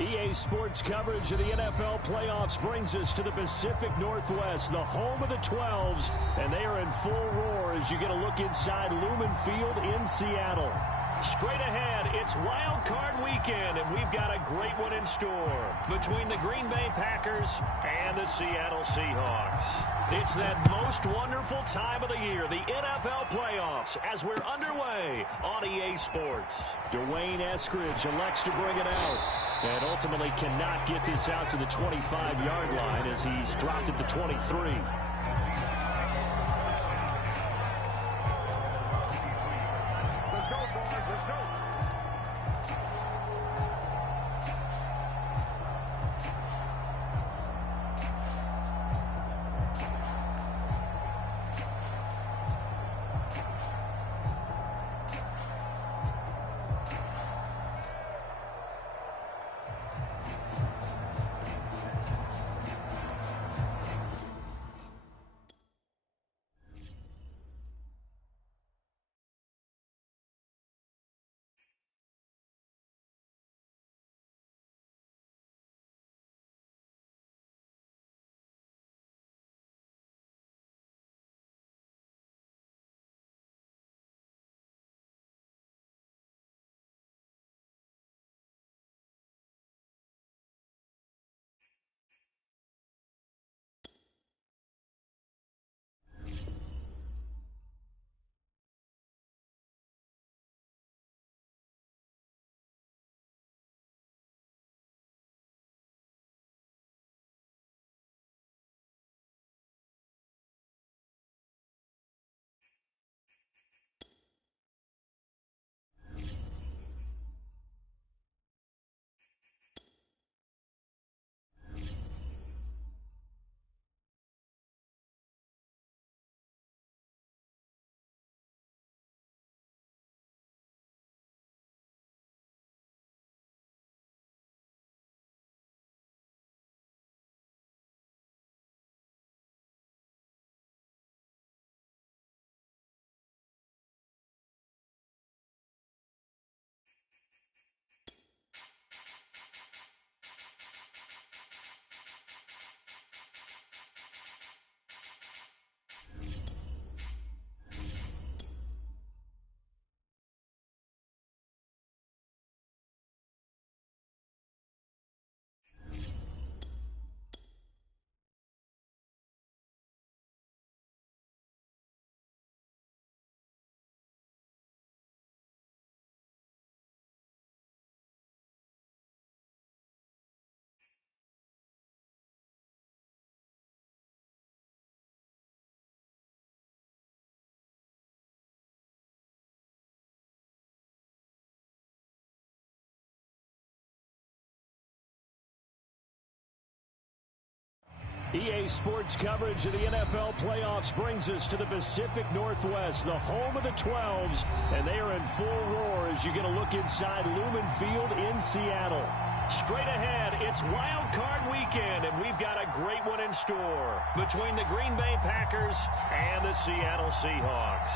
EA Sports coverage of the NFL playoffs brings us to the Pacific Northwest, the home of the 12s, and they are in full roar as you get a look inside Lumen Field in Seattle. Straight ahead, it's Wild Card Weekend, and we've got a great one in store between the Green Bay Packers and the Seattle Seahawks. It's that most wonderful time of the year, the NFL playoffs, as we're underway on EA Sports. Dwayne Eskridge elects to bring it out, and ultimately cannot get this out to the 25-yard line as he's dropped at the 23. EA Sports coverage of the NFL playoffs brings us to the Pacific Northwest, the home of the 12s, and they are in full roar as you get a look inside Lumen Field in Seattle. Straight ahead, it's Wild Card Weekend, and we've got a great one in store between the Green Bay Packers and the Seattle Seahawks.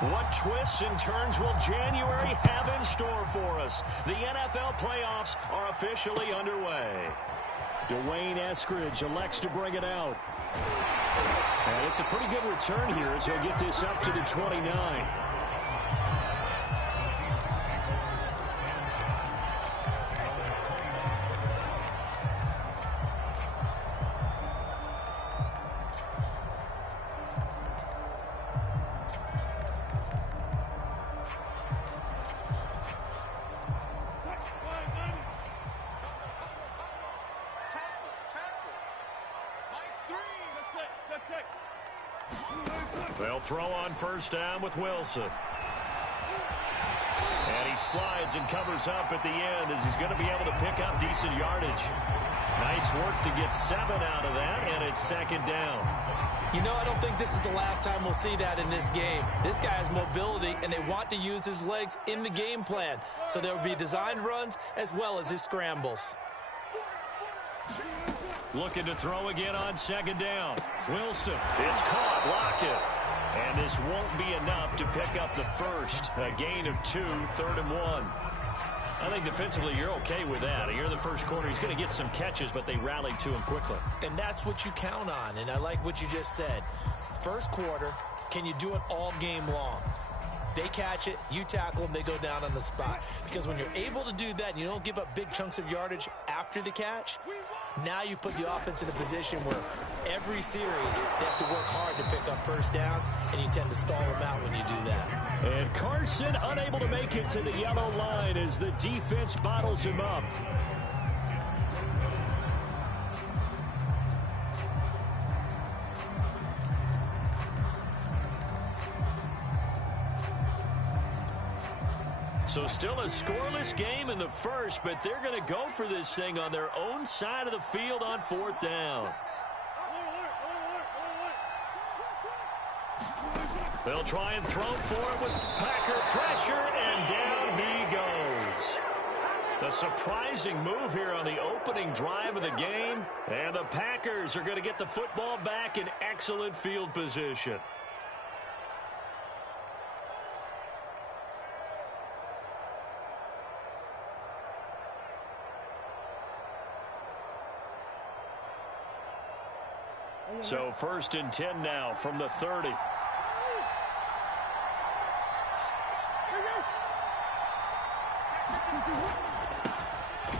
What twists and turns will January have in store for us? The NFL playoffs are officially underway. Dwayne Eskridge elects to bring it out. And it's a pretty good return here as he'll get this up to the 29. They'll throw on first down with Wilson. And he slides and covers up at the end as he's going to be able to pick up decent yardage. Nice work to get 7 out of that, and it's second down. You know, I don't think this is the last time we'll see that in this game. This guy has mobility, and they want to use his legs in the game plan. So there will be designed runs as well as his scrambles. Looking to throw again on second down. Wilson, it's caught. Lockett. And this won't be enough to pick up the first. A gain of 2, 3rd and 1. I think defensively you're okay with that. You're in the first quarter. He's going to get some catches, but they rallied to him quickly. And that's what you count on, and I like what you just said. First quarter, can you do it all game long? They catch it, you tackle them, they go down on the spot. Because when you're able to do that and you don't give up big chunks of yardage after the catch, now you put the offense in a position where every series they have to work hard to pick up first downs, and you tend to stall them out when you do that. And Carson unable to make it to the yellow line as the defense bottles him up. So still a scoreless game in the first, but they're going to go for this thing on their own side of the field on 4th down. They'll try and throw for it with Packer pressure, and down he goes. A surprising move here on the opening drive of the game, and the Packers are going to get the football back in excellent field position. So 1st and 10 now from the 30.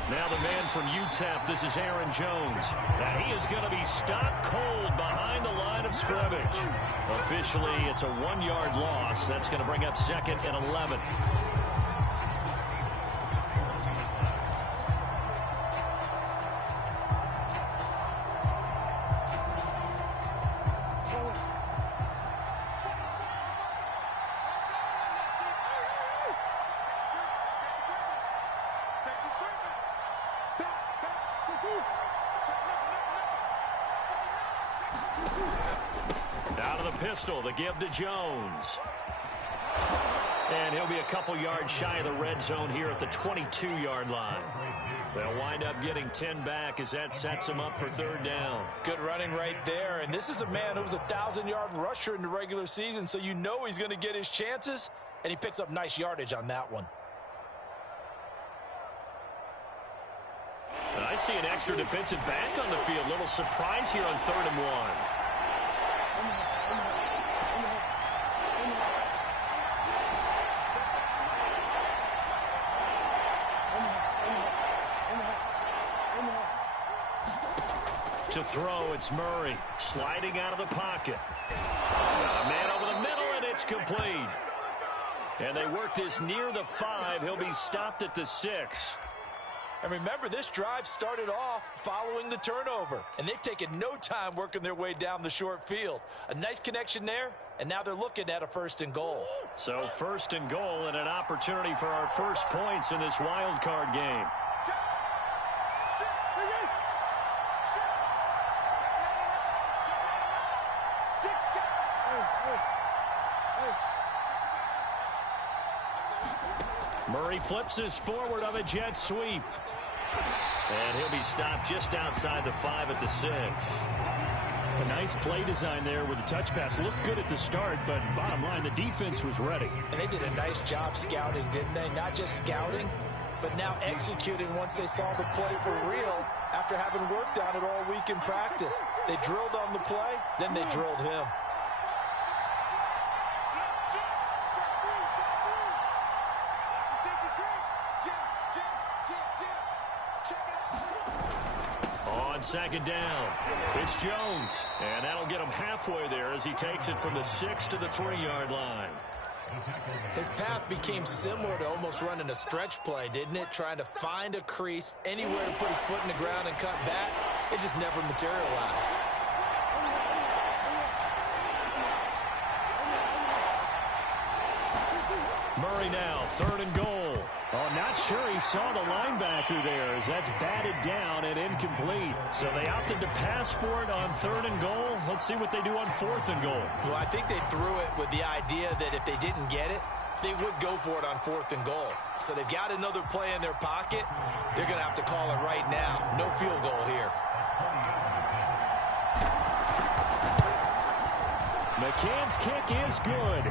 Now the man from UTEP, this is Aaron Jones. And he is going to be stopped cold behind the line of scrimmage. Officially, it's a 1-yard loss. That's going to bring up 2nd and 11. Out of the pistol, the give to Jones. And he'll be a couple yards shy of the red zone here at the 22-yard line. They'll wind up getting 10 back as that sets him up for 3rd down. Good running right there. And this is a man who was a 1,000-yard rusher in the regular season, so you know he's going to get his chances, and he picks up nice yardage on that one. I see an extra defensive back on the field. Little surprise here on 3rd and 1. To throw, it's Murray sliding out of the pocket. A man over the middle, and it's complete. And they work this near the 5. He'll be stopped at the 6. And remember, this drive started off following the turnover, and they've taken no time working their way down the short field. A nice connection there, and now they're looking at a 1st and goal. So 1st and goal, and an opportunity for our first points in this wild card game. Murray flips this forward of a jet sweep. And he'll be stopped just outside the 5 at the 6. A nice play design there with the touch pass. Looked good at the start, but bottom line, the defense was ready. And they did a nice job scouting, didn't they? Not just scouting, but now executing once they saw the play for real after having worked on it all week in practice. They drilled on the play, then they drilled him. On 2nd down, it's Jones, and that'll get him halfway there as he takes it from the 6 to the 3-yard line. His path became similar to almost running a stretch play, didn't it? Trying to find a crease, anywhere to put his foot in the ground and cut back. It just never materialized. Murray now, 3rd and goal. Oh, not sure he saw the linebacker there as that's batted down and incomplete. So they opted to pass for it on 3rd and goal. Let's see what they do on 4th and goal. Well, I think they threw it with the idea that if they didn't get it, they would go for it on 4th and goal. So they've got another play in their pocket. They're going to have to call it right now. No field goal here. McCann's kick is good.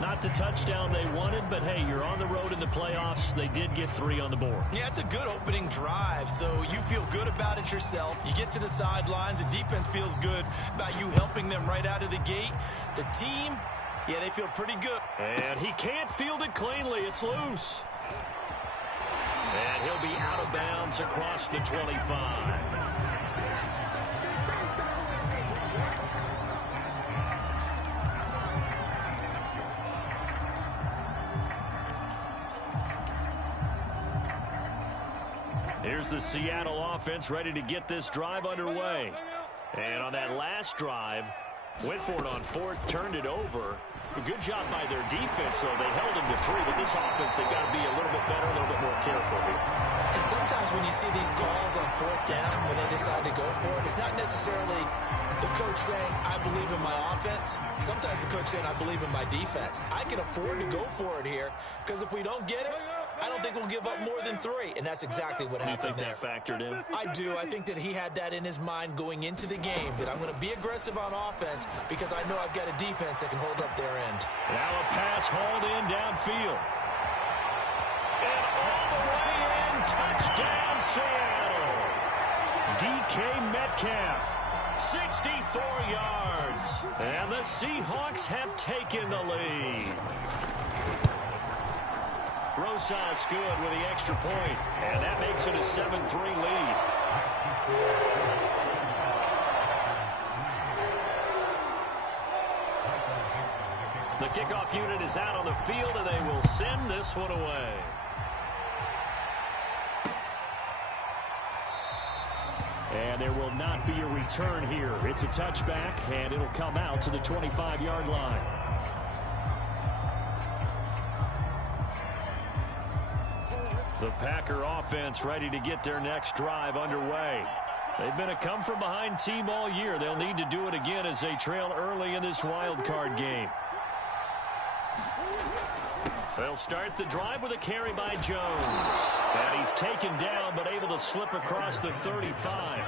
Not the touchdown they wanted, but hey, you're on the road in the playoffs. They did get 3 on the board. Yeah, it's a good opening drive, so you feel good about it yourself. You get to the sidelines. The defense feels good about you helping them right out of the gate. The team, yeah, they feel pretty good. And he can't field it cleanly. It's loose. And he'll be out of bounds across the 25. Here's the Seattle offense ready to get this drive underway. And on that last drive, went for it on 4th, turned it over. A good job by their defense, though. They held him to 3, but this offense, they've got to be a little bit better, a little bit more careful here. And sometimes when you see these calls on 4th down, when they decide to go for it, it's not necessarily the coach saying, I believe in my offense. Sometimes the coach saying, I believe in my defense. I can afford to go for it here, because if we don't get it, I don't think we'll give up more than 3, and that's exactly what happened there. You think that factored in? I do. I think that he had that in his mind going into the game, that I'm going to be aggressive on offense because I know I've got a defense that can hold up their end. Now a pass hauled in downfield. And all the way in, touchdown Seattle. DK Metcalf, 64 yards. And the Seahawks have taken the lead. Rosas good with the extra point, and that makes it a 7-3 lead. The kickoff unit is out on the field, and they will send this one away. And there will not be a return here. It's a touchback, and it'll come out to the 25-yard line. The Packer offense ready to get their next drive underway. They've been a come-from-behind team all year. They'll need to do it again as they trail early in this wild card game. They'll start the drive with a carry by Jones. And he's taken down, but able to slip across the 35.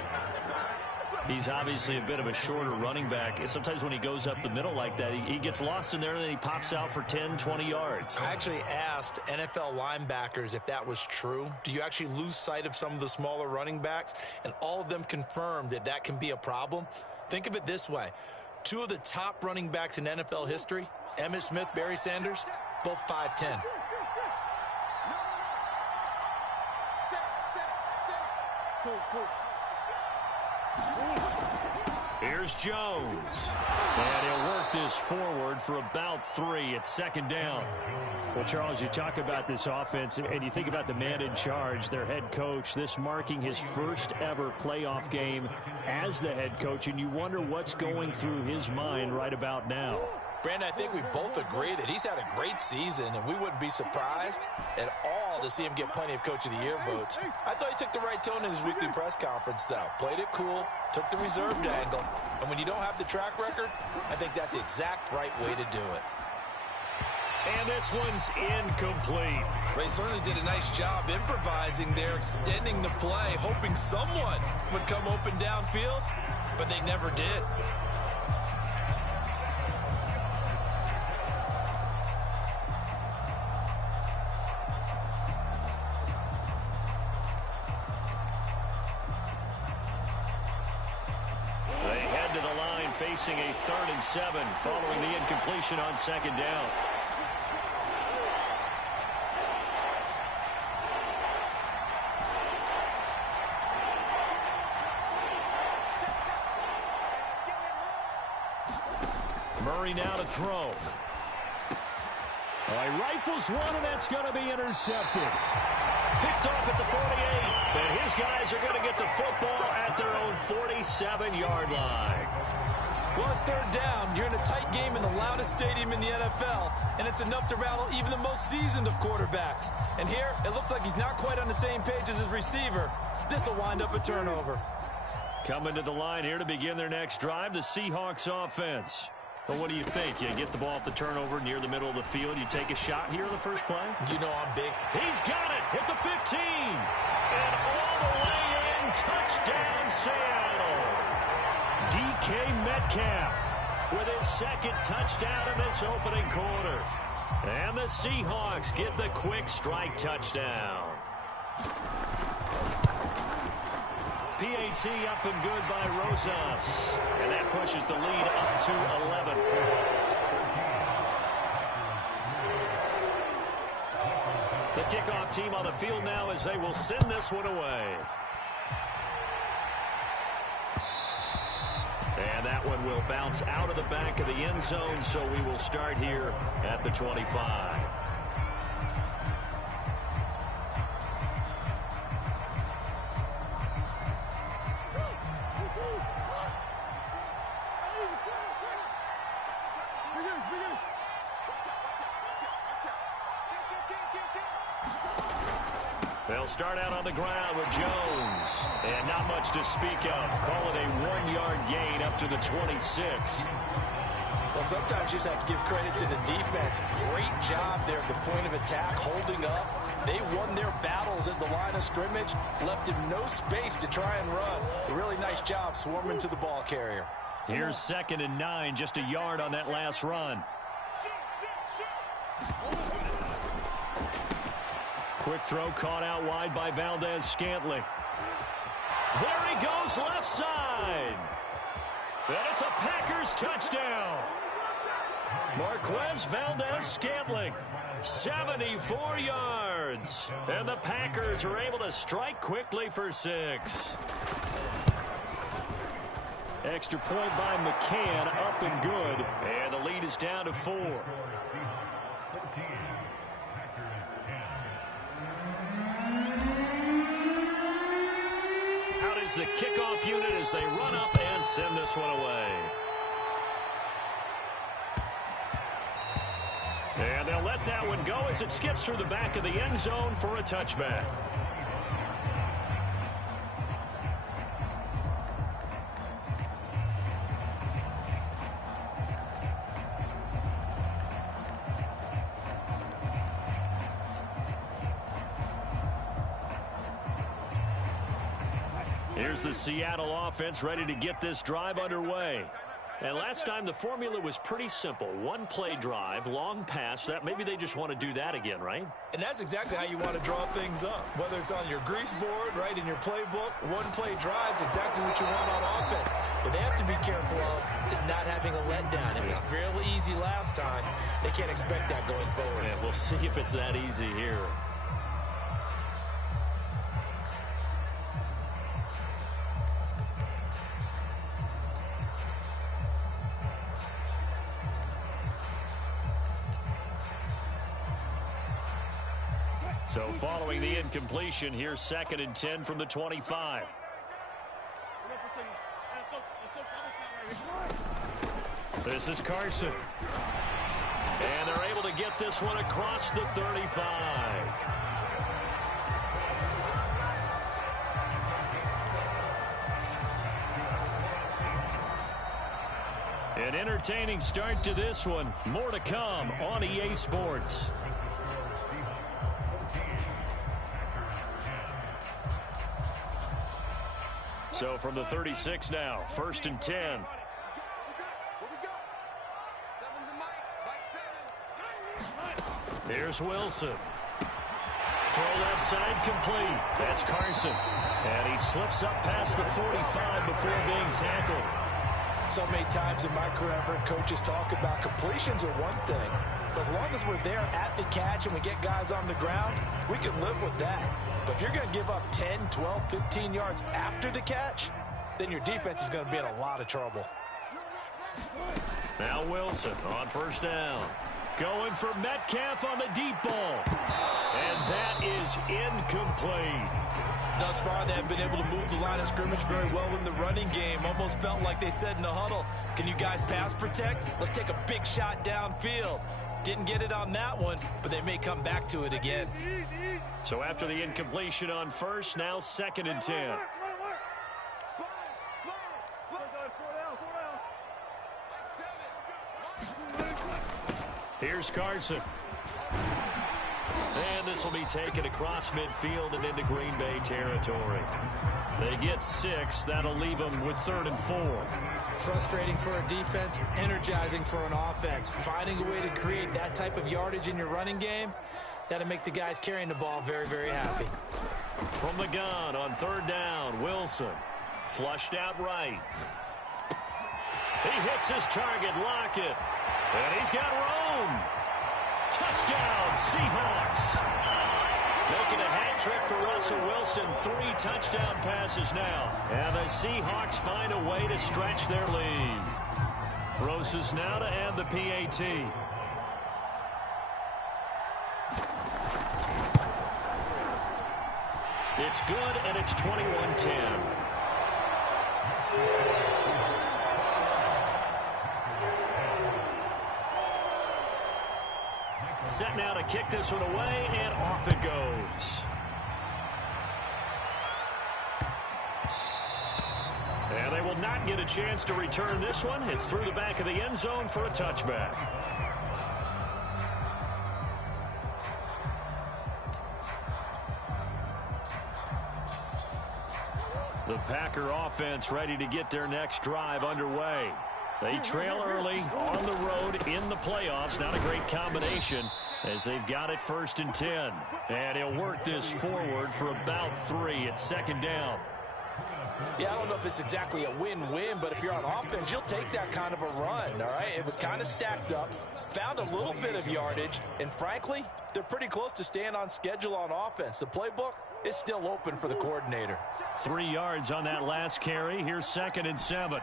He's obviously a bit of a shorter running back. Sometimes when he goes up the middle like that, he gets lost in there, and then he pops out for 10, 20 yards. I actually asked NFL linebackers if that was true. Do you actually lose sight of some of the smaller running backs? And all of them confirmed that that can be a problem. Think of it this way. 2 of the top running backs in NFL history, Emmitt Smith, Barry Sanders, both 5'10". Here's Jones. And he'll work this forward for about 3 at 2nd down. Well, Charles, you talk about this offense, and you think about the man in charge, their head coach, this marking his first ever playoff game as the head coach, and you wonder what's going through his mind right about now. Brandon, I think we both agree that he's had a great season, and we wouldn't be surprised at all to see him get plenty of Coach of the Year votes. I thought he took the right tone in his weekly press conference, though. Played it cool, took the reserved angle, and when you don't have the track record, I think that's the exact right way to do it. And this one's incomplete. They certainly did a nice job improvising there, extending the play, hoping someone would come open downfield, but they never did. Facing a 3rd and 7 following the incompletion on 2nd down. Murray now to throw. He rifles one, and that's going to be intercepted. Picked off at the 48, and his guys are going to get the football at their own 47-yard line. Well, it's 3rd down. You're in a tight game in the loudest stadium in the NFL, and it's enough to rattle even the most seasoned of quarterbacks. And here, it looks like he's not quite on the same page as his receiver. This will wind up a turnover. Coming to the line here to begin their next drive, the Seahawks offense. Well, what do you think? You get the ball off the turnover near the middle of the field. You take a shot here in the first play? You know I'm big. He's got it at the 15. And all the way in, touchdown Seattle. DK Metcalf with his second touchdown in this opening quarter. And the Seahawks get the quick strike touchdown. PAT up and good by Rosas. And that pushes the lead up to 11. The kickoff team on the field now as they will send this one away. And that one will bounce out of the back of the end zone, so we will start here at the 25. They'll start out on the ground with Jones. And not much to speak of. Call it a 1-yard gain up to the 26. Well, sometimes you just have to give credit to the defense. Great job there at the point of attack, holding up. They won their battles at the line of scrimmage, left him no space to try and run. A really nice job swarming to the ball carrier. Here's 2nd and 9, just a yard on that last run. Quick throw caught out wide by Valdez-Scantling. There he goes left side. And it's a Packers touchdown. Marquez Valdez-Scantling, 74 yards. And the Packers are able to strike quickly for 6. Extra point by McCann, up and good. And the lead is down to 4. The kickoff unit as they run up and send this one away. And they'll let that one go as it skips through the back of the end zone for a touchback. Here's the Seattle offense ready to get this drive underway. And last time the formula was pretty simple. One play drive, long pass. That maybe they just want to do that again, right? And that's exactly how you want to draw things up. Whether it's on your grease board, right, in your playbook, one play drives exactly what you want on offense. What they have to be careful of is not having a letdown. It was fairly easy last time. They can't expect that going forward. And we'll see if it's that easy here. So following the incompletion, here's 2nd and 10 from the 25. This is Carson. And they're able to get this one across the 35. An entertaining start to this one. More to come on EA Sports. So from the 36 now, 1st and 10. Here's Wilson. Throw left side complete. That's Carson. And he slips up past the 45 before being tackled. So many times in my career, I've heard coaches talk about completions are one thing. But as long as we're there at the catch and we get guys on the ground, we can live with that. But if you're going to give up 10, 12, 15 yards after the catch, then your defense is going to be in a lot of trouble. Now Wilson on 1st down. Going for Metcalf on the deep ball. And that is incomplete. Thus far, they have been able to move the line of scrimmage very well in the running game. Almost felt like they said in the huddle, can you guys pass protect? Let's take a big shot downfield. Didn't get it on that one, but they may come back to it again. So after the incompletion on 1st, now 2nd and 10. Here's Carson. And this will be taken across midfield and into Green Bay territory. They get 6. That'll leave them with 3rd and 4. Frustrating for a defense, energizing for an offense. Finding a way to create that type of yardage in your running game, that'll make the guys carrying the ball very, very happy. From the gun on 3rd down, Wilson. Flushed out right. He hits his target, Lockett. And he's got room. Touchdown, Seahawks. Making a hat trick for Russell Wilson. 3 touchdown passes now. And the Seahawks find a way to stretch their lead. Roses now to add the PAT. It's good, and it's 21-10. Set now to kick this one away, and off it goes. And they will not get a chance to return this one. It's through the back of the end zone for a touchback. The Packer offense ready to get their next drive underway. They trail early on the road in the playoffs. Not a great combination as they've got it 1st and 10. And he'll work this forward for about 3. It's 2nd down. Yeah, I don't know if it's exactly a win-win, but if you're on offense, you'll take that kind of a run, all right? It was kind of stacked up, found a little bit of yardage, and frankly, they're pretty close to staying on schedule on offense. The playbook is still open for the coordinator. 3 yards on that last carry. Here's 2nd and 7.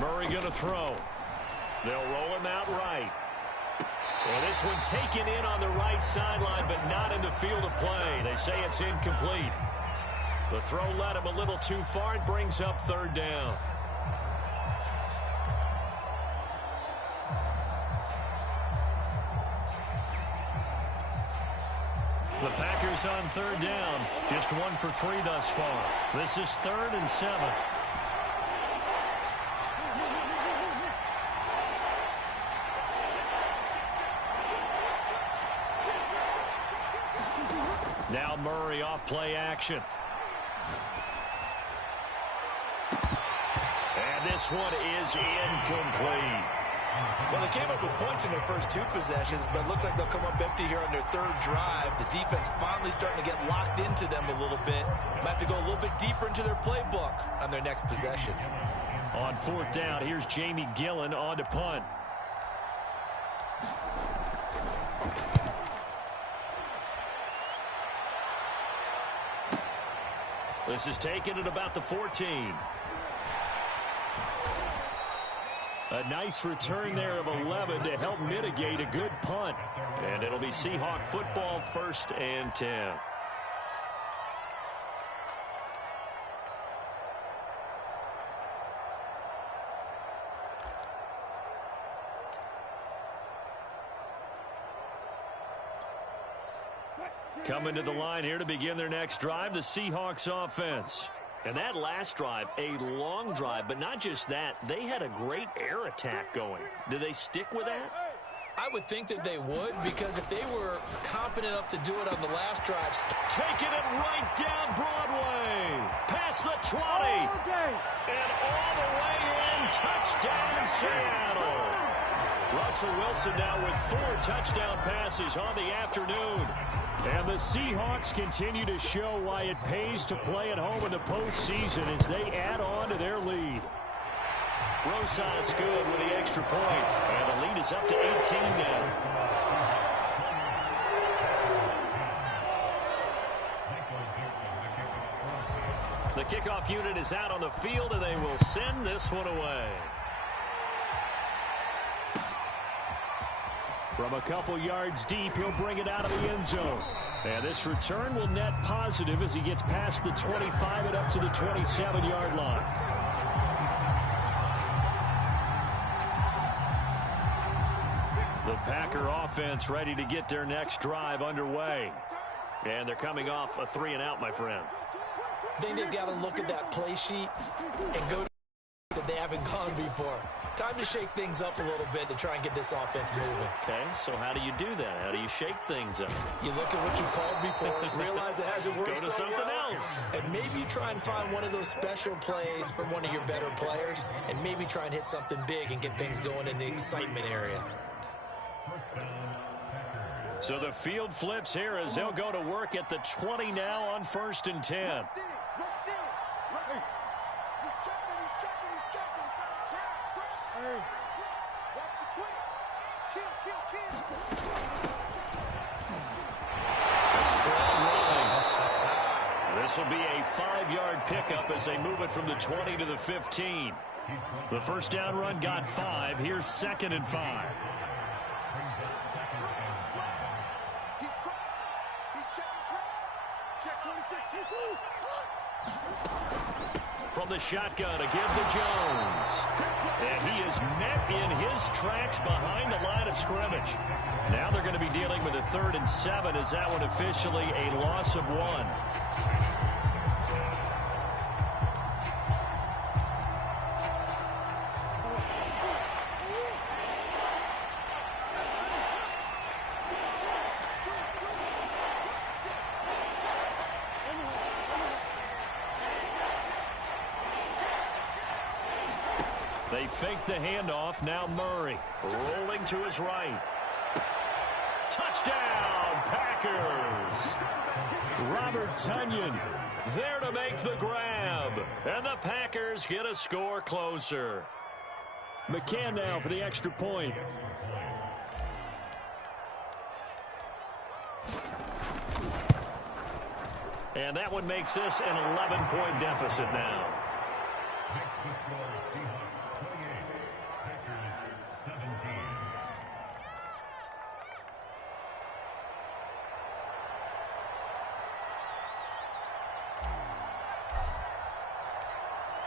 Murray going to throw. They'll roll him out right. And this one taken in on the right sideline, but not in the field of play. They say it's incomplete. The throw led him a little too far. It brings up 3rd down. The Packers on 3rd down. Just 1 for 3 thus far. This is 3rd and 7. Now Murray off play action. And this one is incomplete. Well, they came up with points in their first 2 possessions, but it looks like they'll come up empty here on their 3rd drive. The defense finally starting to get locked into them a little bit. Might have to go a little bit deeper into their playbook on their next possession. On 4th down, here's Jamie Gillen on to punt. This is taken at about the 14. A nice return there of 11 to help mitigate a good punt. And it'll be Seahawk football, 1st and 10. Coming to the line here to begin their next drive, the Seahawks offense. And that last drive, a long drive, but not just that. They had a great air attack going. Do they stick with that? I would think that they would, because if they were competent enough to do it on the last drive. Taking it right down Broadway. Past the 20. And all the way in. Touchdown, Seattle. Russell Wilson now with 4 touchdown passes on the afternoon. And the Seahawks continue to show why it pays to play at home in the postseason as they add on to their lead. Rosas good with the extra point. And the lead is up to 18 now. The kickoff unit is out on the field, and they will send this one away. From a couple yards deep, he'll bring it out of the end zone. And this return will net positive as he gets past the 25 and up to the 27-yard line. The Packer offense ready to get their next drive underway. And they're coming off a 3-and-out, my friend. I think they've got to look at that play sheet and go that they haven't gone before. Time to shake things up a little bit to try and get this offense moving. Okay, so how do you do that? How do you shake things up? You look at what you called before, realize it hasn't worked. Go to so something well, else. and maybe try and find one of those special plays from one of your better players, and maybe try and hit something big and get things going in the excitement area. So the field flips here as they'll go to work at the 20 now on 1st and 10. This will be a 5-yard pickup as they move it from the 20 to the 15. The first down run got 5. Here's 2nd and 5. From the shotgun again to Jones. And he is met in his tracks behind the line of scrimmage. Now they're going to be dealing with a 3rd and 7 as that one officially a loss of 1. They fake the handoff. Now Murray rolling to his right. Touchdown, Packers. Robert Tonyan there to make the grab. And the Packers get a score closer. McCann now for the extra point. And that one makes this an 11-point deficit now.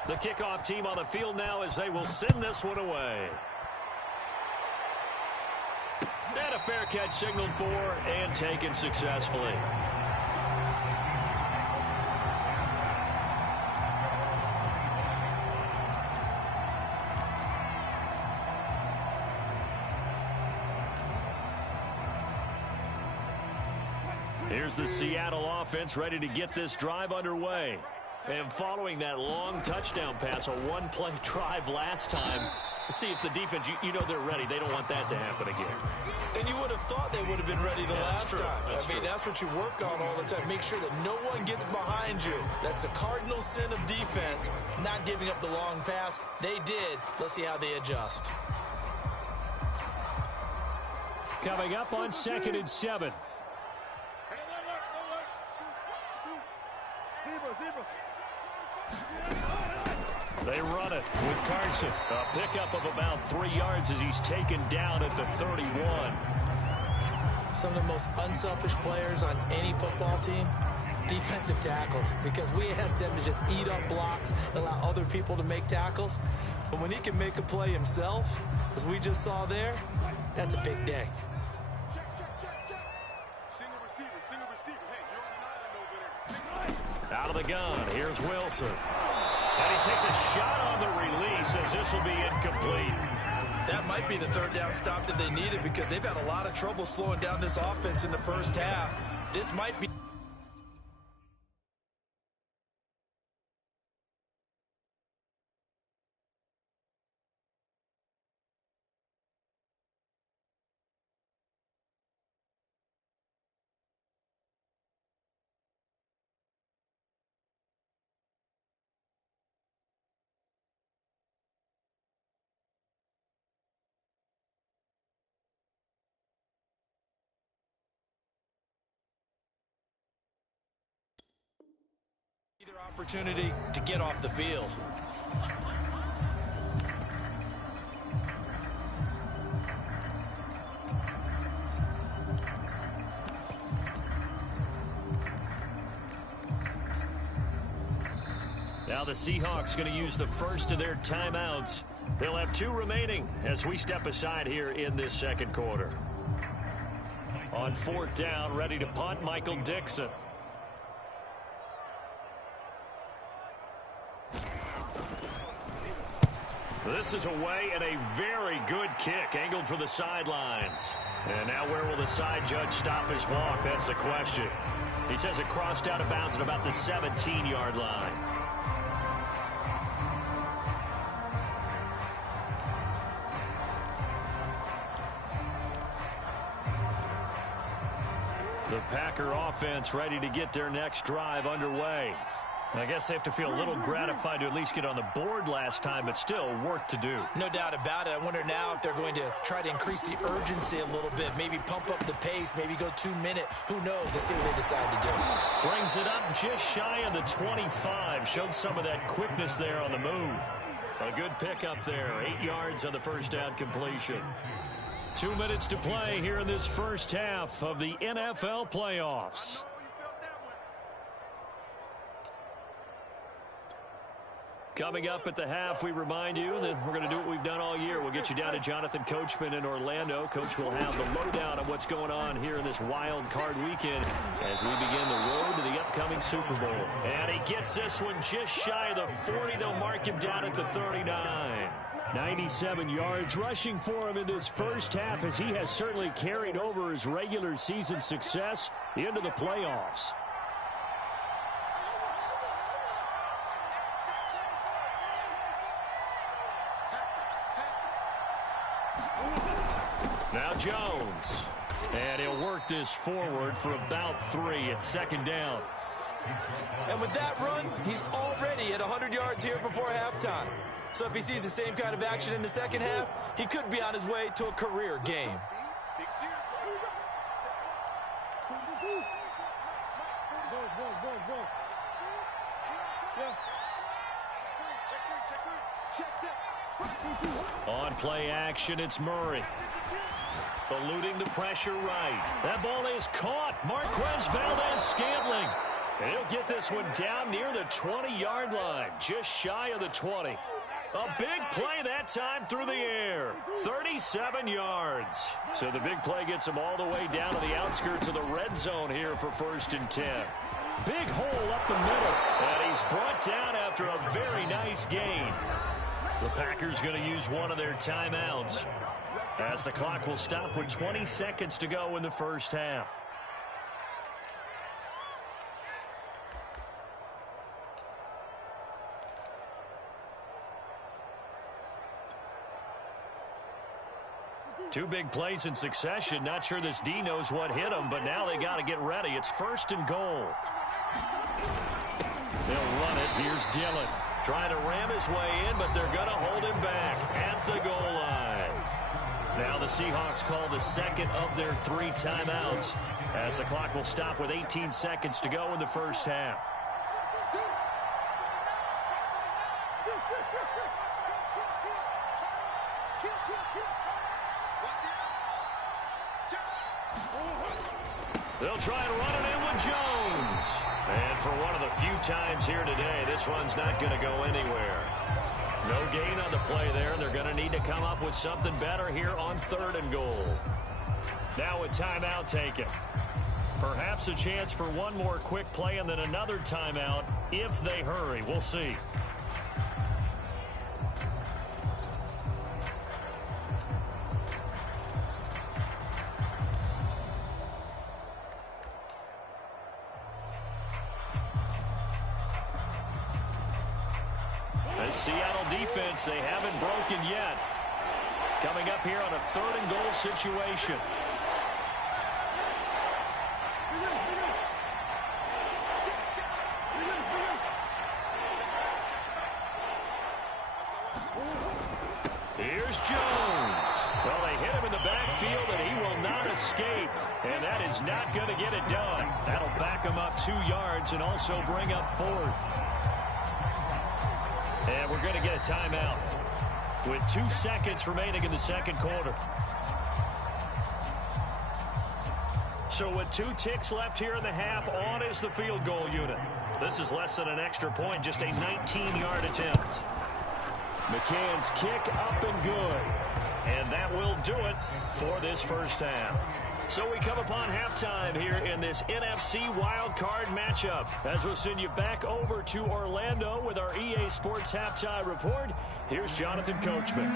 The kickoff team on the field now as they will send this one away. And a fair catch signaled for and taken successfully. Here's the Seattle offense ready to get this drive underway. And following that long touchdown pass, a one-play drive last time, see if the defense, you know they're ready. They don't want that to happen again. And you would have thought they would have been ready the last time. I mean, that's what you work on all the time. Make sure that no one gets behind you. That's the cardinal sin of defense, not giving up the long pass. They did. Let's see how they adjust. Coming up on 2nd and 7. They run it with Carson. A pickup of about 3 yards as he's taken down at the 31. Some of the most unselfish players on any football team, defensive tackles, because we ask them to just eat up blocks and allow other people to make tackles. But when he can make a play himself, as we just saw there, that's a big day. Out of the gun, here's Wilson. And he takes a shot on the release as this will be incomplete. That might be the 3rd down stop that they needed because they've had a lot of trouble slowing down this offense in the first half. This might be... Either opportunity to get off the field. Now the Seahawks going to use the first of their timeouts. They'll have 2 remaining as we step aside here in this 2nd quarter. On 4th down, ready to punt, Michael Dixon. This is away and a very good kick angled for the sidelines. And now where will the side judge stop his walk? That's the question. He says it crossed out of bounds at about the 17-yard line. The Packer offense ready to get their next drive underway. I guess they have to feel a little gratified to at least get on the board last time, but still work to do. No doubt about it. I wonder now if they're going to try to increase the urgency a little bit, maybe pump up the pace, maybe go 2-minute. Who knows? Let's see what they decide to do. Brings it up just shy of the 25. Showed some of that quickness there on the move. A good pickup there. 8 yards on the first down completion. 2 minutes to play here in this first half of the NFL playoffs. Coming up at the half, we remind you that we're going to do what we've done all year. We'll get you down to Jonathan Coachman in Orlando. Coach will have the lowdown on what's going on here in this wild card weekend as we begin the road to the upcoming Super Bowl. And he gets this one just shy of the 40. They'll mark him down at the 39. 97 yards rushing for him in this first half as he has certainly carried over his regular season success into the playoffs. Now Jones. And he'll work this forward for about 3 at second down. And with that run, he's already at 100 yards here before halftime. So if he sees the same kind of action in the second half, he could be on his way to a career game. On play action, it's Murray. Eluding the pressure right. That ball is caught. Marquez Valdes-Scantling. And he'll get this one down near the 20-yard line, just shy of the 20. A big play that time through the air. 37 yards. So the big play gets him all the way down to the outskirts of the red zone here for 1st and 10. Big hole up the middle. And he's brought down after a very nice gain. The Packers going to use one of their timeouts as the clock will stop with 20 seconds to go in the first half. Two big plays in succession. Not sure this D knows what hit him, but now they got to get ready. It's 1st and goal. They'll run it. Here's Dillon. Trying to ram his way in, but they're going to hold him back at the goal line. Now the Seahawks call the second of their 3 timeouts as the clock will stop with 18 seconds to go in the first half. They'll try and run it in with Jones. And for one of the few times here today, this one's not going to go anywhere. No gain on the play there. They're going to need to come up with something better here on 3rd and goal. Now a timeout taken. Perhaps a chance for one more quick play and then another timeout if they hurry. We'll see. The Seattle defense, they haven't broken yet. Coming up here on a 3rd and goal situation. Here's Jones. Well, they hit him in the backfield, and he will not escape. And that is not going to get it done. That'll back him up 2 yards and also bring up 4th. And we're going to get a timeout with 2 seconds remaining in the second quarter. So with 2 ticks left here in the half, on is the field goal unit. This is less than an extra point, just a 19-yard attempt. McCann's kick up and good. And that will do it for this first half. So we come upon halftime here in this NFC wildcard matchup. As we'll send you back over to Orlando with our EA Sports Halftime Report, here's Jonathan Coachman.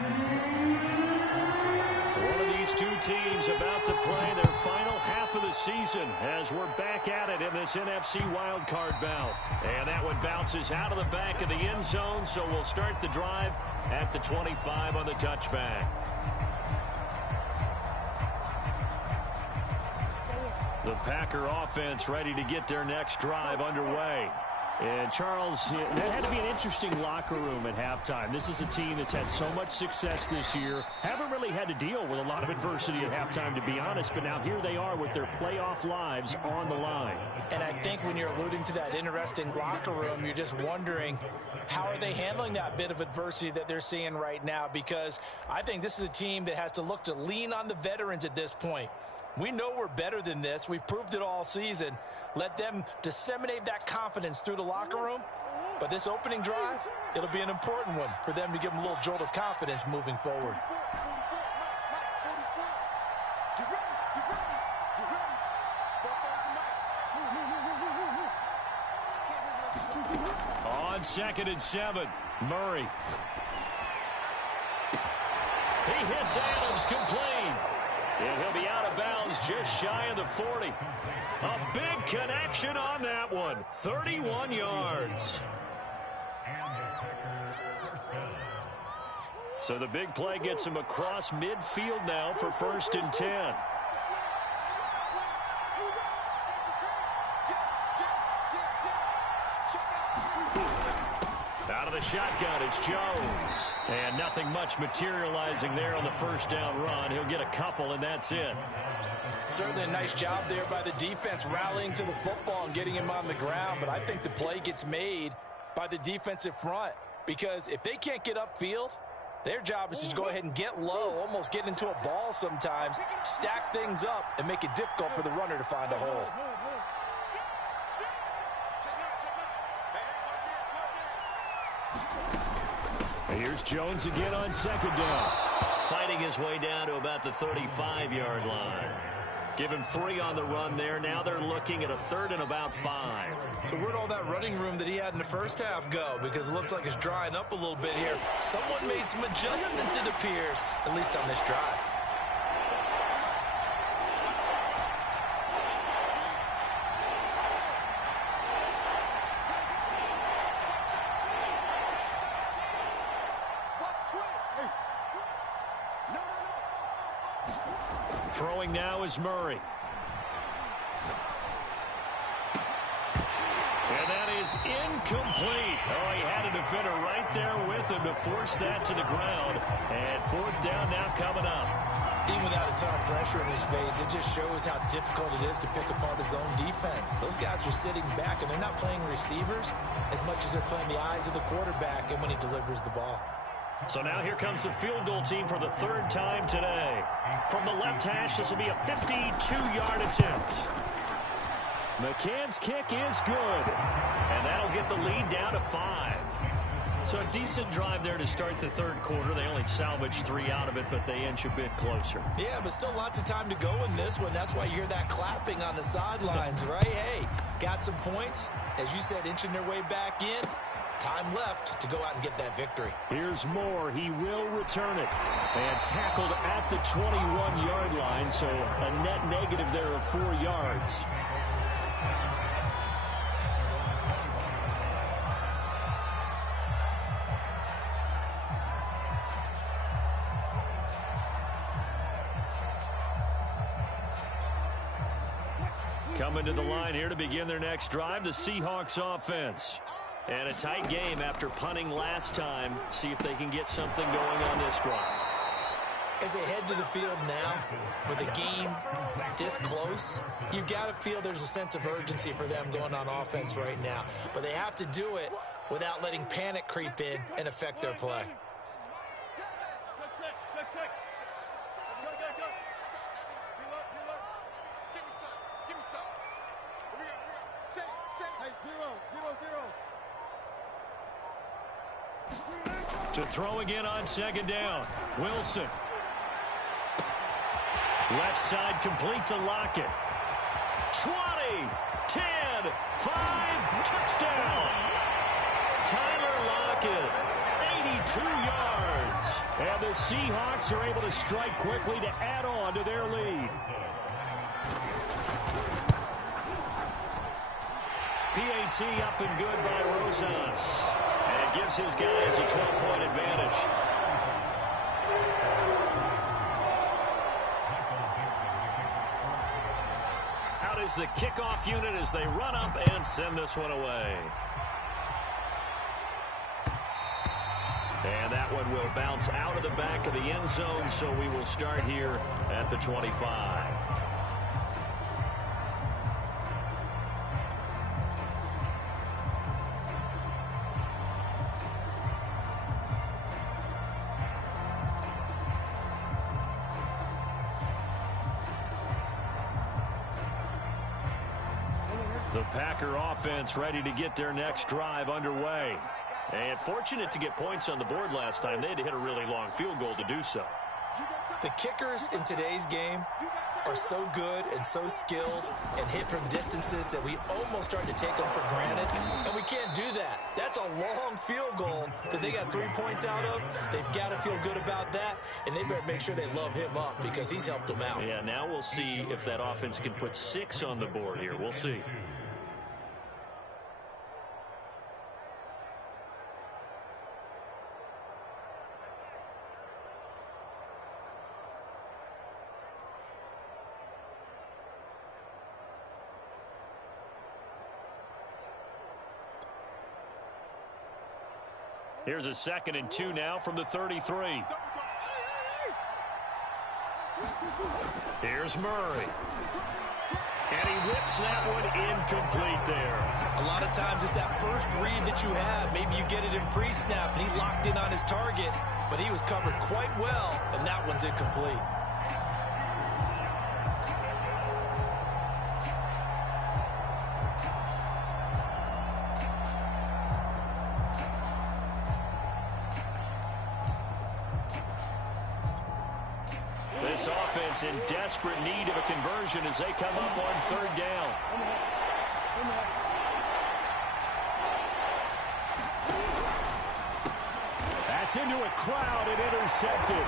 One of these two teams about to play their final half of the season as we're back at it in this NFC wildcard bout. And that one bounces out of the back of the end zone, so we'll start the drive at the 25 on the touchback. The Packer offense ready to get their next drive underway. And, Charles, that had to be an interesting locker room at halftime. This is a team that's had so much success this year. Haven't really had to deal with a lot of adversity at halftime, to be honest. But now here they are with their playoff lives on the line. And I think when you're alluding to that interesting locker room, you're just wondering how are they handling that bit of adversity that they're seeing right now? Because I think this is a team that has to look to lean on the veterans at this point. We know we're better than this. We've proved it all season. Let them disseminate that confidence through the locker room. But this opening drive, it'll be an important one for them to give them a little jolt of confidence moving forward. On 2nd and 7, Murray. He hits Adams complete. And he'll be out of bounds just shy of the 40. A big connection on that one. 31 yards. So the big play gets him across midfield now for 1st and 10. Out of the shotgun, it's Jones. And nothing much materializing there on the first down run. He'll get a couple, and that's it. Certainly a nice job there by the defense rallying to the football and getting him on the ground. But I think the play gets made by the defensive front. Because if they can't get upfield, their job is to go ahead and get low, almost get into a ball sometimes, stack things up, and make it difficult for the runner to find a hole. Here's Jones again on 2nd down. Fighting his way down to about the 35-yard line. Give him 3 on the run there. Now they're looking at a 3rd and about 5. So where'd all that running room that he had in the first half go? Because it looks like it's drying up a little bit here. Someone made some adjustments, it appears, at least on this drive. Throwing now is Murray. And that is incomplete. Oh, he had a defender right there with him to force that to the ground. And 4th down now coming up. Even without a ton of pressure in his face, it just shows how difficult it is to pick apart his own defense. Those guys are sitting back, and they're not playing receivers as much as they're playing the eyes of the quarterback and when he delivers the ball. So now here comes the field goal team for the 3rd time today. From the left hash, this will be a 52-yard attempt. McCann's kick is good. And that'll get the lead down to 5. So a decent drive there to start the 3rd quarter. They only salvaged 3 out of it, but they inch a bit closer. Yeah, but still lots of time to go in this one. That's why you hear that clapping on the sidelines, right? Hey, got some points. As you said, inching their way back in. Time left to go out and get that victory. Here's Moore. He will return it. And tackled at the 21-yard line, so a net negative there of 4 yards. Coming to the line here to begin their next drive, the Seahawks offense. And a tight game after punting last time. See if they can get something going on this drive. As they head to the field now, with the game this close, you've got to feel there's a sense of urgency for them going on offense right now. But they have to do it without letting panic creep in and affect their play. To throw again on 2nd down. Wilson. Left side complete to Lockett. 20, 10, 5, touchdown. Tyler Lockett, 82 yards. And the Seahawks are able to strike quickly to add on to their lead. PAT up and good by Rosas. And it gives his guys a 12-point advantage. Out is the kickoff unit as they run up and send this one away. And that one will bounce out of the back of the end zone, so we will start here at the 25. The Packer offense ready to get their next drive underway. And fortunate to get points on the board last time. They had to hit a really long field goal to do so. The kickers in today's game are so good and so skilled and hit from distances that we almost start to take them for granted. And we can't do that. That's a long field goal that they got 3 points out of. They've got to feel good about that. And they better make sure they love him up because he's helped them out. Yeah, now we'll see if that offense can put 6 on the board here. We'll see. Here's a 2nd and 2 now from the 33. Here's Murray. And he whips that one incomplete there. A lot of times it's that first read that you have. Maybe you get it in pre-snap, and he locked in on his target, but he was covered quite well, and that one's incomplete. This offense in desperate need of a conversion as they come up on 3rd down. That's into a crowd and intercepted.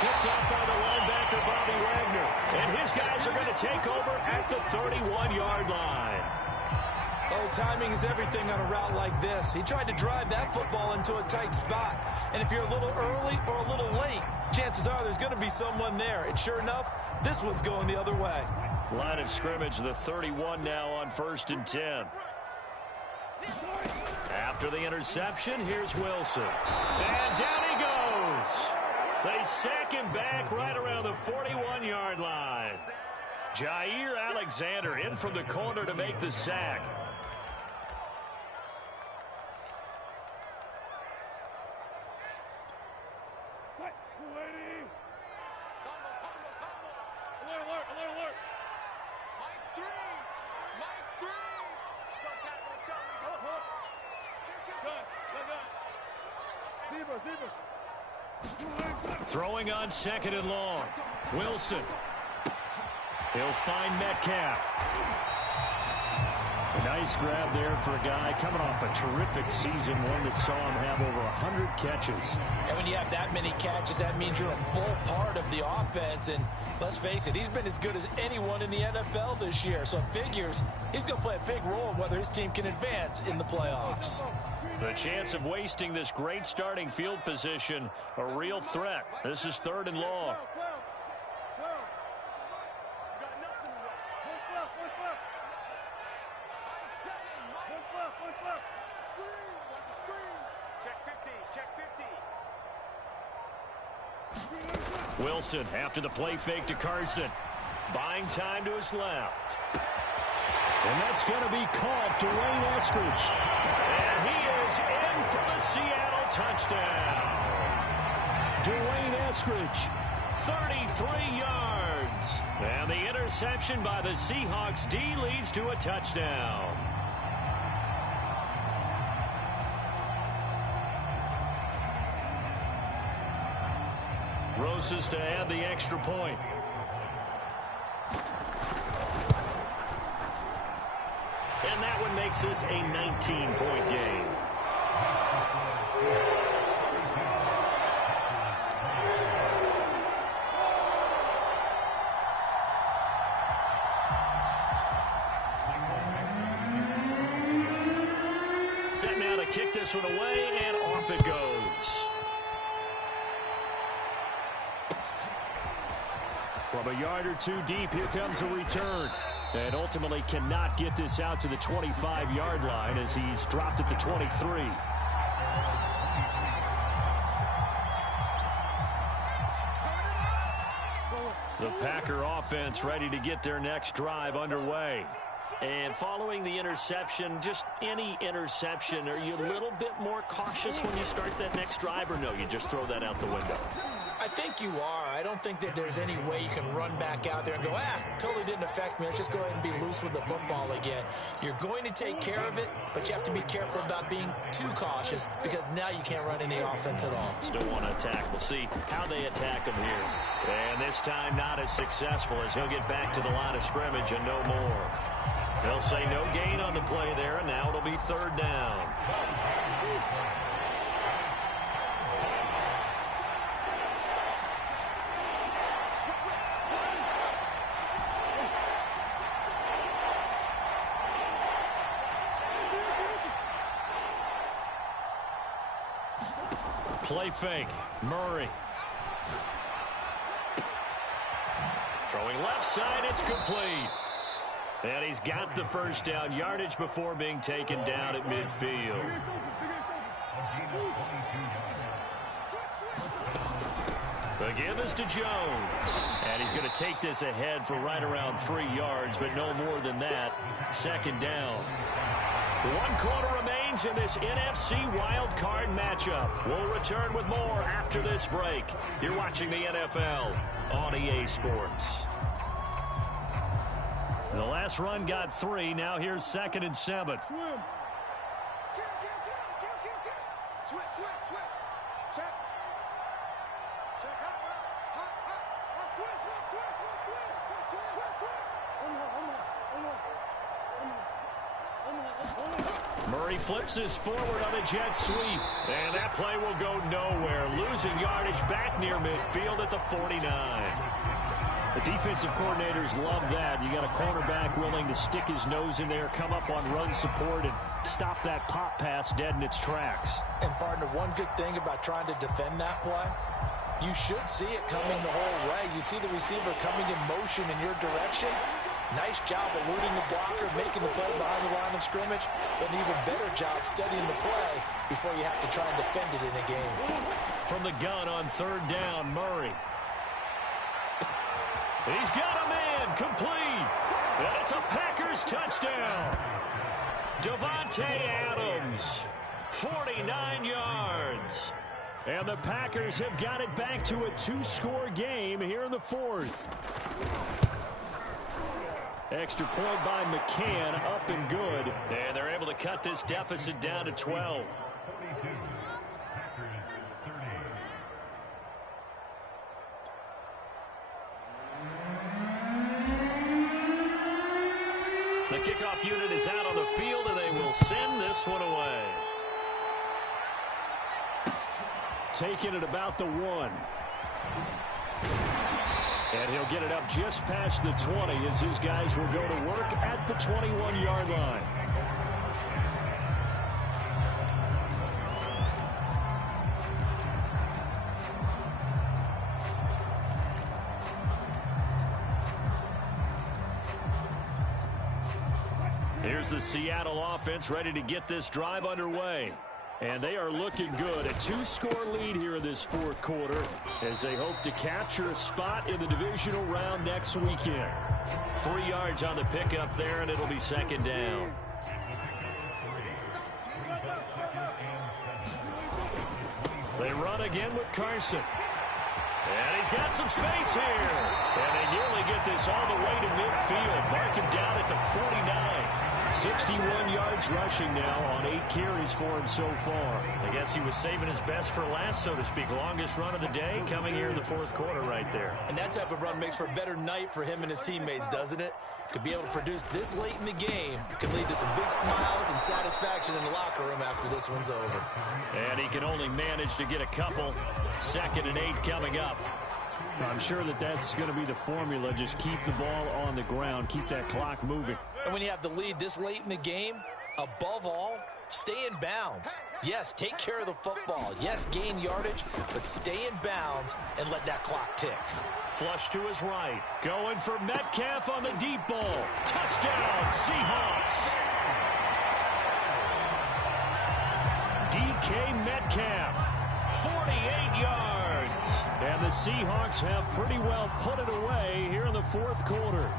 Picked up by the linebacker, Bobby Wagner. And his guys are going to take over at the 31-yard line. Oh, timing is everything on a route like this. He tried to drive that football into a tight spot. And if you're a little early or a little late, chances are there's going to be someone there. And sure enough, this one's going the other way. Line of scrimmage, the 31 now on 1st and 10. After the interception, here's Wilson. And down he goes. They sack him back right around the 41-yard line. Jair Alexander in from the corner to make the sack. Throwing on 2nd and long. Wilson. He'll find Metcalf. A nice grab there for a guy coming off a terrific season, one that saw him have over 100 catches. And when you have that many catches, that means you're a full part of the offense. And let's face it, he's been as good as anyone in the NFL this year. So it figures he's going to play a big role in whether his team can advance in the playoffs. The chance of wasting this great starting field position, a real threat. This is 3rd and long. Wilson after the play fake to Carson. Buying time to his left. And that's going to be caught. Dwayne Eskridge. And he is in for the Seattle touchdown. Dwayne Eskridge, 33 yards. And the interception by the Seahawks D leads to a touchdown. Rosas to add the extra point. makes this a 19-point game. Set now to kick this one away, and off it goes. From a yard or two deep, here comes a return. And ultimately cannot get this out to the 25-yard line as he's dropped at the 23. The Packer offense ready to get their next drive underway. And following the interception, just any interception, are you a little bit more cautious when you start that next drive, or no, you just throw that out the window? I think you are. I don't think that there's any way you can run back out there and go, totally didn't affect me. Let's just go ahead and be loose with the football again. You're going to take care of it, but you have to be careful about being too cautious because now you can't run any offense at all. Still want to attack. We'll see how they attack him here. And this time not as successful as he'll get back to the line of scrimmage and no more. They'll say no gain on the play there, and now it'll be third down. Play fake. Murray. Throwing left side. It's complete. And he's got the first down yardage before being taken down at midfield. The give is to Jones. And he's going to take this ahead for right around 3 yards, but no more than that. Second down. 1 quarter remains in this NFC wildcard matchup. We'll return with more after this break. You're watching the NFL on EA Sports. The last run got 3. Now here's 2nd and 7. Swim. Switch. Check. Check. Murray flips this forward on a jet sweep. And that play will go nowhere. Losing yardage back near midfield at the 49. The defensive coordinators love that. You got a cornerback willing to stick his nose in there, come up on run support, and stop that pop pass dead in its tracks. And, partner, one good thing about trying to defend that play, you should see it coming the whole way. You see the receiver coming in motion in your direction. Nice job eluding the blocker, making the play behind the line of scrimmage, but an even better job studying the play before you have to try and defend it in a game. From the gun on third down, Murray. He's got him in, complete. And it's a Packers touchdown. Davante Adams, 49 yards. And the Packers have got it back to a 2-score game here in the 4th. Extra point by McCann, up and good. And they're able to cut this deficit down to 12. The kickoff unit is out on the field, and they will send this one away. Taking it about the 1. And he'll get it up just past the 20 as his guys will go to work at the 21-yard line. Here's the Seattle offense ready to get this drive underway. And they are looking good. A 2-score lead here in this 4th quarter as they hope to capture a spot in the divisional round next weekend. 3 yards on the pickup there, and it'll be second down. They run again with Carson. And he's got some space here. And they nearly get this all the way to midfield. Mark him down at the 49. 61 yards rushing now on 8 carries for him so far. I guess he was saving his best for last, so to speak. Longest run of the day coming here in the fourth quarter right there. And that type of run makes for a better night for him and his teammates, doesn't it? To be able to produce this late in the game can lead to some big smiles and satisfaction in the locker room after this one's over. And he can only manage to get a couple. 2nd and 8 coming up. I'm sure that's going to be the formula. Just keep the ball on the ground. Keep that clock moving. And when you have the lead this late in the game, above all, stay in bounds. Yes, take care of the football. Yes, gain yardage, but stay in bounds and let that clock tick. Flush to his right. Going for Metcalf on the deep ball. Touchdown, Seahawks. DK Metcalf, 48 yards. And the Seahawks have pretty well put it away here in the fourth quarter.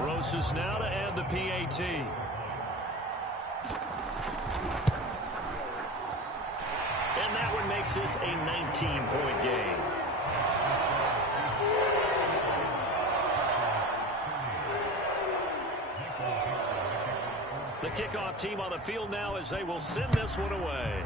Rosas now to add the PAT. And that one makes this a 19-point game. The kickoff team on the field now as they will send this one away.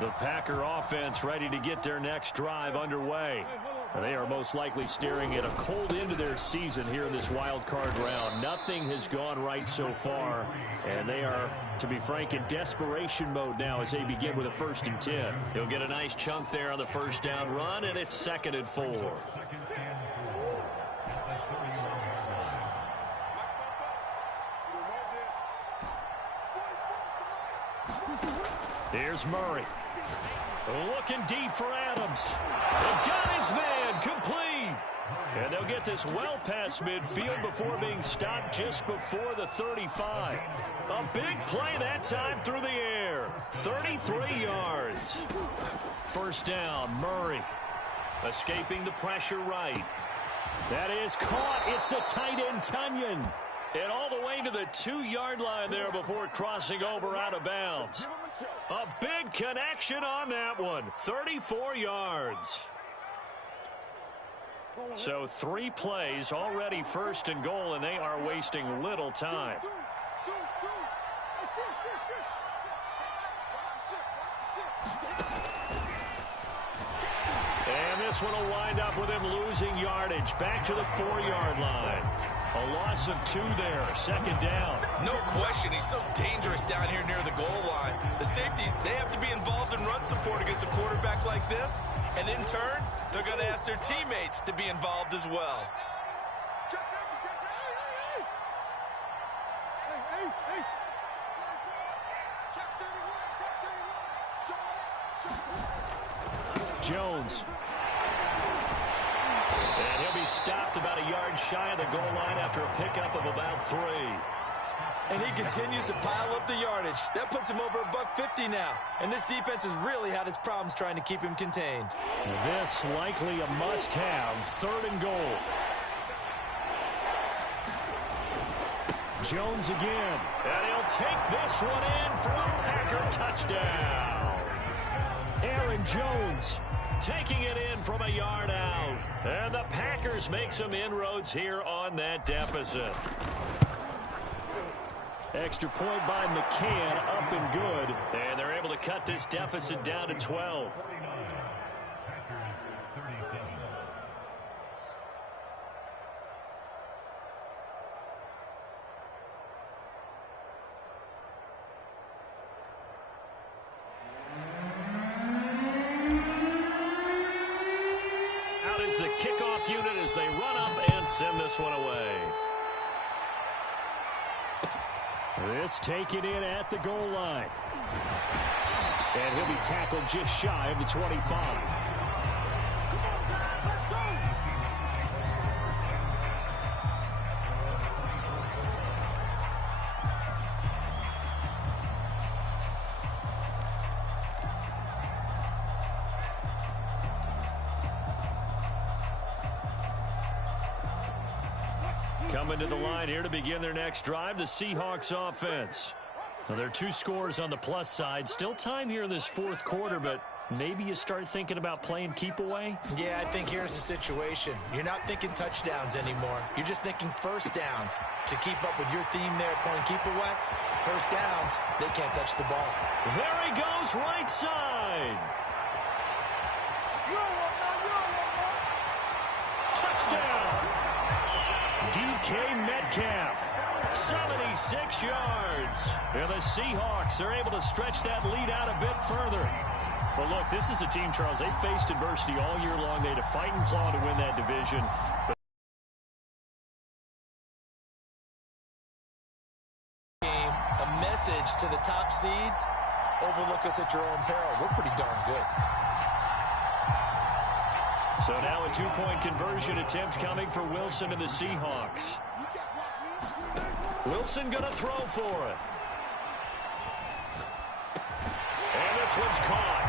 The Packer offense ready to get their next drive underway. They are most likely staring at a cold end to their season here in this wild card round. Nothing has gone right so far, and they are, to be frank, in desperation mode now as they begin with a 1st and 10. He'll get a nice chunk there on the first down run, and it's 2nd and 4. Here's Murray. Looking deep for Adams. They've got his man complete. And they'll get this well past midfield before being stopped just before the 35. A big play that time through the air. 33 yards. First down, Murray. Escaping the pressure right. That is caught. It's the tight end, Tunyon. And all the way to the 2-yard line there before crossing over out of bounds. A big connection on that one. 34 yards. So 3 plays already 1st and goal, and they are wasting little time. And this one will wind up with him losing yardage. Back to the 4-yard line. A loss of 2 there. 2nd down. No question, he's so dangerous down here near the goal line. The safeties, they have to be involved in run support against a quarterback like this. And in turn, they're going to ask their teammates to be involved as well. Jones. And he'll be stopped about a yard shy of the goal line after a pickup of about 3. And he continues to pile up the yardage. That puts him over $150 now. And this defense has really had its problems trying to keep him contained. This likely a must-have. 3rd and goal. Jones again. And he'll take this one in for a Packer touchdown. Aaron Jones taking it in from a yard out. And the Packers make some inroads here on that deficit. Extra point by McCann, up and good. And they're able to cut this deficit down to 12. Out is the kickoff unit as they run up and send this one away. This taken in at the goal line. And he'll be tackled just shy of the 25. Coming to the line here to begin their next drive, the Seahawks offense. Now, there are 2 scores on the plus side. Still time here in this fourth quarter, but maybe you start thinking about playing keep away? Yeah, I think here's the situation. You're not thinking touchdowns anymore. You're just thinking first downs. To keep up with your theme there, playing keep away, first downs, they can't touch the ball. There he goes, right side. Touchdown. DK Metcalf. 76 yards. And the Seahawks are able to stretch that lead out a bit further. Well, look, this is a team, Charles, they faced adversity all year long. They had to fight and claw to win that division. A message to the top seeds, overlook us at your own peril. We're pretty darn good. So now a 2-point conversion attempt coming for Wilson and the Seahawks. Wilson going to throw for it. And this one's caught.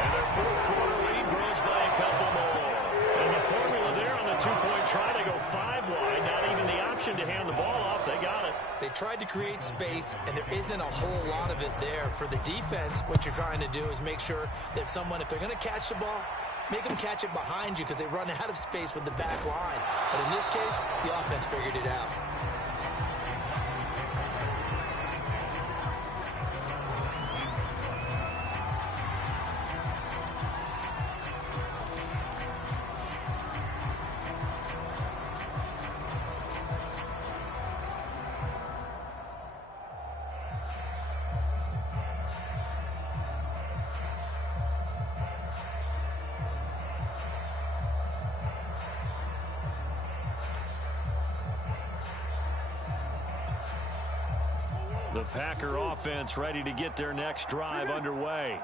And their fourth quarter lead grows by a couple more. And the formula there on the 2-point try to go 5 wide. Not even the option to hand the ball off. They got it. They tried to create space, and there isn't a whole lot of it there. For the defense, what you're trying to do is make sure that if they're going to catch the ball, make them catch it behind you because they run out of space with the back line. But in this case, the offense figured it out. The Packer offense ready to get their next drive underway.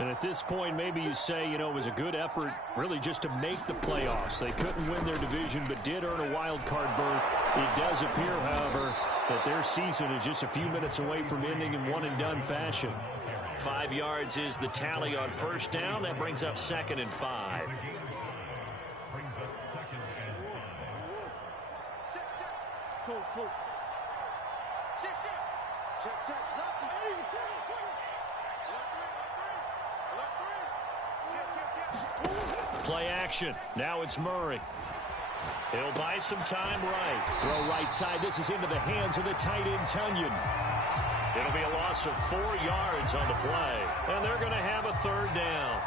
And at this point, maybe you say, it was a good effort really just to make the playoffs. They couldn't win their division, but did earn a wild card berth. It does appear, however, that their season is just a few minutes away from ending in one-and-done fashion. 5 yards is the tally on first down. That brings up 2nd and 5. Close. Check. Play action. Now it's Murray. He'll buy some time right. Throw right side. This is into the hands of the tight end, Tunyon. It'll be a loss of 4 yards on the play. And they're going to have a 3rd down.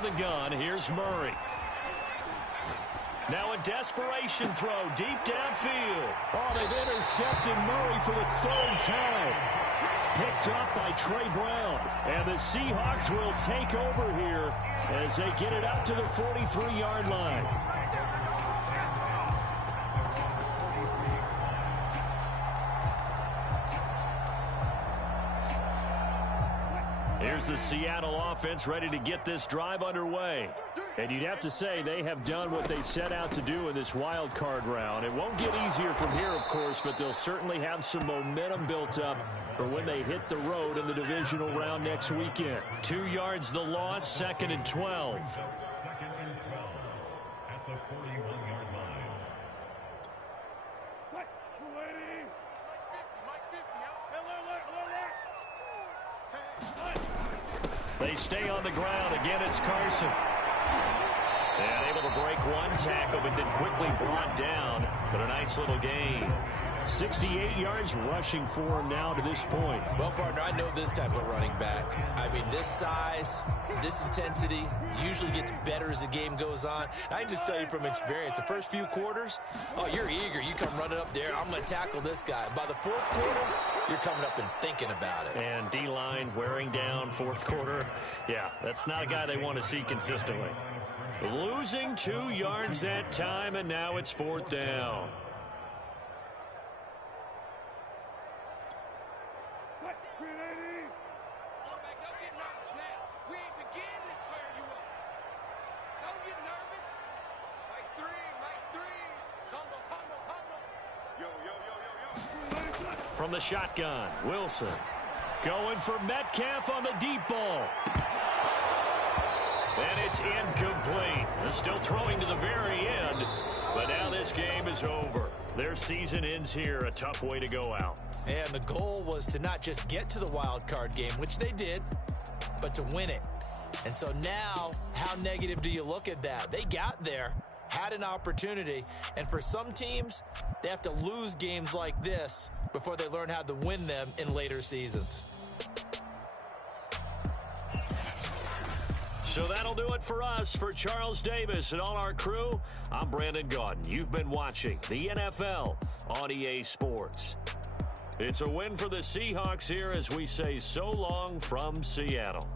The gun. Here's Murray. Now a desperation throw deep downfield. Oh, they've intercepted Murray for the 3rd time. Picked up by Trey Brown. And the Seahawks will take over here as they get it up to the 43-yard line. Here's the Seattle offense ready to get this drive underway. And you'd have to say they have done what they set out to do in this wild card round. It won't get easier from here, of course, but they'll certainly have some momentum built up for when they hit the road in the divisional round next weekend. 2 yards the loss, 2nd and 12. They stay on the ground. Again, it's Carson. And able to break one tackle, but then quickly brought down. But a nice little gain. 68 yards rushing for him now to this point. Well, partner, I know this type of running back. I mean, this size, this intensity usually gets better as the game goes on. I can just tell you from experience, the first few quarters, oh, you're eager. You come running up there, I'm going to tackle this guy. By the fourth quarter, you're coming up and thinking about it. And D-line wearing down fourth quarter. Yeah, that's not a guy they want to see consistently. Losing 2 yards that time, and now it's 4th down. From the shotgun, Wilson going for Metcalf on the deep ball. And it's incomplete. They're still throwing to the very end, but now this game is over. Their season ends here, a tough way to go out. And the goal was to not just get to the wild card game, which they did, but to win it. And so now, how negative do you look at that? They got there, had an opportunity, and for some teams, they have to lose games like this before they learn how to win them in later seasons. So that'll do it for us. For Charles Davis and all our crew, I'm Brandon Gaudin. You've been watching the NFL on EA Sports. It's a win for the Seahawks here as we say so long from Seattle.